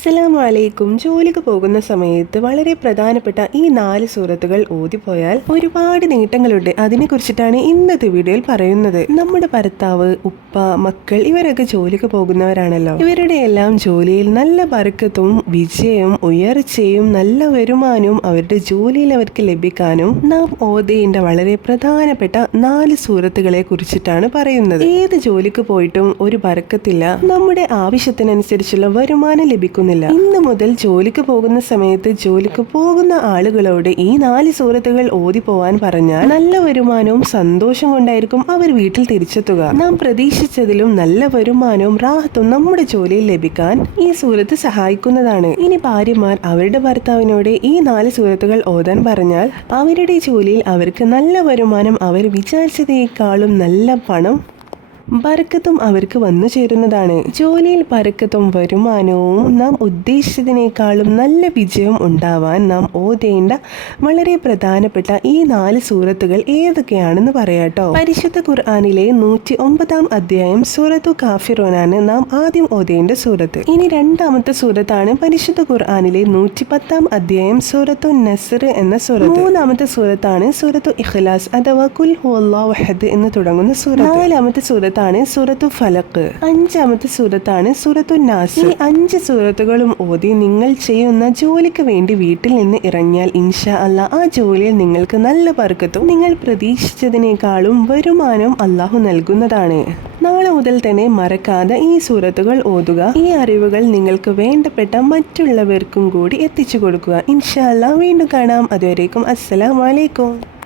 അസ്സലാമു വലൈക്കും ജോലിക്ക് പോകുന്ന സമയത്ത് വളരെ പ്രധാനപ്പെട്ട ഈ നാല് സൂറത്തുകൾ ഓതിപ്പോയാൽ ഒരുപാട് നേട്ടങ്ങളുണ്ട്. അതിനെക്കുറിച്ചിട്ടാണ് ഇന്നത്തെ വീഡിയോയിൽ പറയുന്നത്. നമ്മുടെ ഭർത്താവ് ഉപ്പ മക്കൾ ഇവരൊക്കെ ജോലിക്ക് പോകുന്നവരാണല്ലോ. ഇവരുടെ എല്ലാം ജോലിയിൽ നല്ല ബർക്കത്തും വിജയവും ഉയർച്ചയും നല്ല വരുമാനവും അവരുടെ ജോലിയിൽ അവർക്ക് ലഭിക്കാനും നാം ഓതേണ്ട വളരെ പ്രധാനപ്പെട്ട നാല് സൂറത്തുകളെ കുറിച്ചിട്ടാണ് പറയുന്നത്. ഏത് ജോലിക്ക് പോയിട്ടും ഒരു ബർക്കത്തില്ല. നമ്മുടെ ആവശ്യത്തിനനുസരിച്ചുള്ള വരുമാനം ലഭിക്കുന്നില്ല ഇന്ന് മുതൽ ജോലിക്ക് പോകുന്ന സമയത്ത് ജോലിക്ക് പോകുന്ന ആളുകളോട് ഈ നാല് സൂറത്തുകൾ ഓതി പോവാൻ പറഞ്ഞാൽ നല്ല വരുമാനവും സന്തോഷം കൊണ്ടായിരിക്കും അവർ വീട്ടിൽ തിരിച്ചെത്തുക. നാം പ്രതീക്ഷിച്ചതിലും നല്ല വരുമാനവും റാഹത്തും നമ്മുടെ ജോലിയിൽ ലഭിക്കാൻ ഈ സൂറത്ത് സഹായിക്കുന്നതാണ്. ഇനി ഭാര്യമാർ അവരുടെ ഭർത്താവിനോട് ഈ നാല് സൂറത്തുകൾ ഓതാൻ പറഞ്ഞാൽ അവരുടെ ജോലിയിൽ അവർക്ക് നല്ല വരുമാനം അവർ വിചാരിച്ചതേക്കാളും നല്ല പണം ബർക്കത്തും അവർക്ക് വന്നു ചേരുന്നതാണ്. ജോലിയിൽ ബർക്കത്തും വരുമാനവും നാം ഉദ്ദേശിച്ചതിനേക്കാളും നല്ല വിജയം ഉണ്ടാവാൻ നാം ഓതേണ്ട വളരെ പ്രധാനപ്പെട്ട ഈ നാല് സൂറത്തുകൾ ഏതൊക്കെയാണെന്ന് പറയാട്ടോ. പരിശുദ്ധ ഖുർആാനിലെ നൂറ്റി ഒമ്പതാം അധ്യായം സൂറത്തു കാഫിറോനാണ് നാം ആദ്യം ഓതേണ്ട സൂറത്ത്. ഇനി രണ്ടാമത്തെ സൂറത്താണ് പരിശുദ്ധ ഖുർആാനിലെ നൂറ്റി പത്താം അധ്യായം സൂറത്തു നസർ എന്ന സൂറത്ത്. മൂന്നാമത്തെ സൂറത്താണ് സൂറത്തു ഇഖ്ലാസ് അഥവാ കുൽ ഹുവല്ലാഹു വഹദ് എന്ന് തുടങ്ങുന്ന സൂറത്ത്. നാലാമത്തെ സൂറത്താണ് സൂറത്തു ഫലക്ക്. അഞ്ചാമത്തെ സൂറത്താണ് സൂറത്തു നാസ്. ഈ അഞ്ച് സൂറത്തുകളും ഓതി നിങ്ങൾ ചെയ്യുന്ന ജോലിക്ക് വേണ്ടി വീട്ടിൽ നിന്ന് ഇറങ്ങിയാൽ ഇൻഷാ അല്ല ആ ജോലിയിൽ നിങ്ങൾക്ക് നല്ല പറക്കത്തും നിങ്ങൾ പ്രതീക്ഷിച്ചതിനേക്കാളും വരുമാനം അള്ളാഹു നൽകുന്നതാണ്. നാളെ മുതൽ തന്നെ മറക്കാതെ ഈ സൂറത്തുകൾ ഓതുക. ഈ അറിവുകൾ നിങ്ങൾക്ക് വേണ്ടപ്പെട്ട മറ്റുള്ളവർക്കും കൂടി എത്തിച്ചു കൊടുക്കുക. ഇൻഷാ അല്ലാ വീണ്ടും കാണാം. അതുവരേക്കും അസ്സലാമലൈക്കും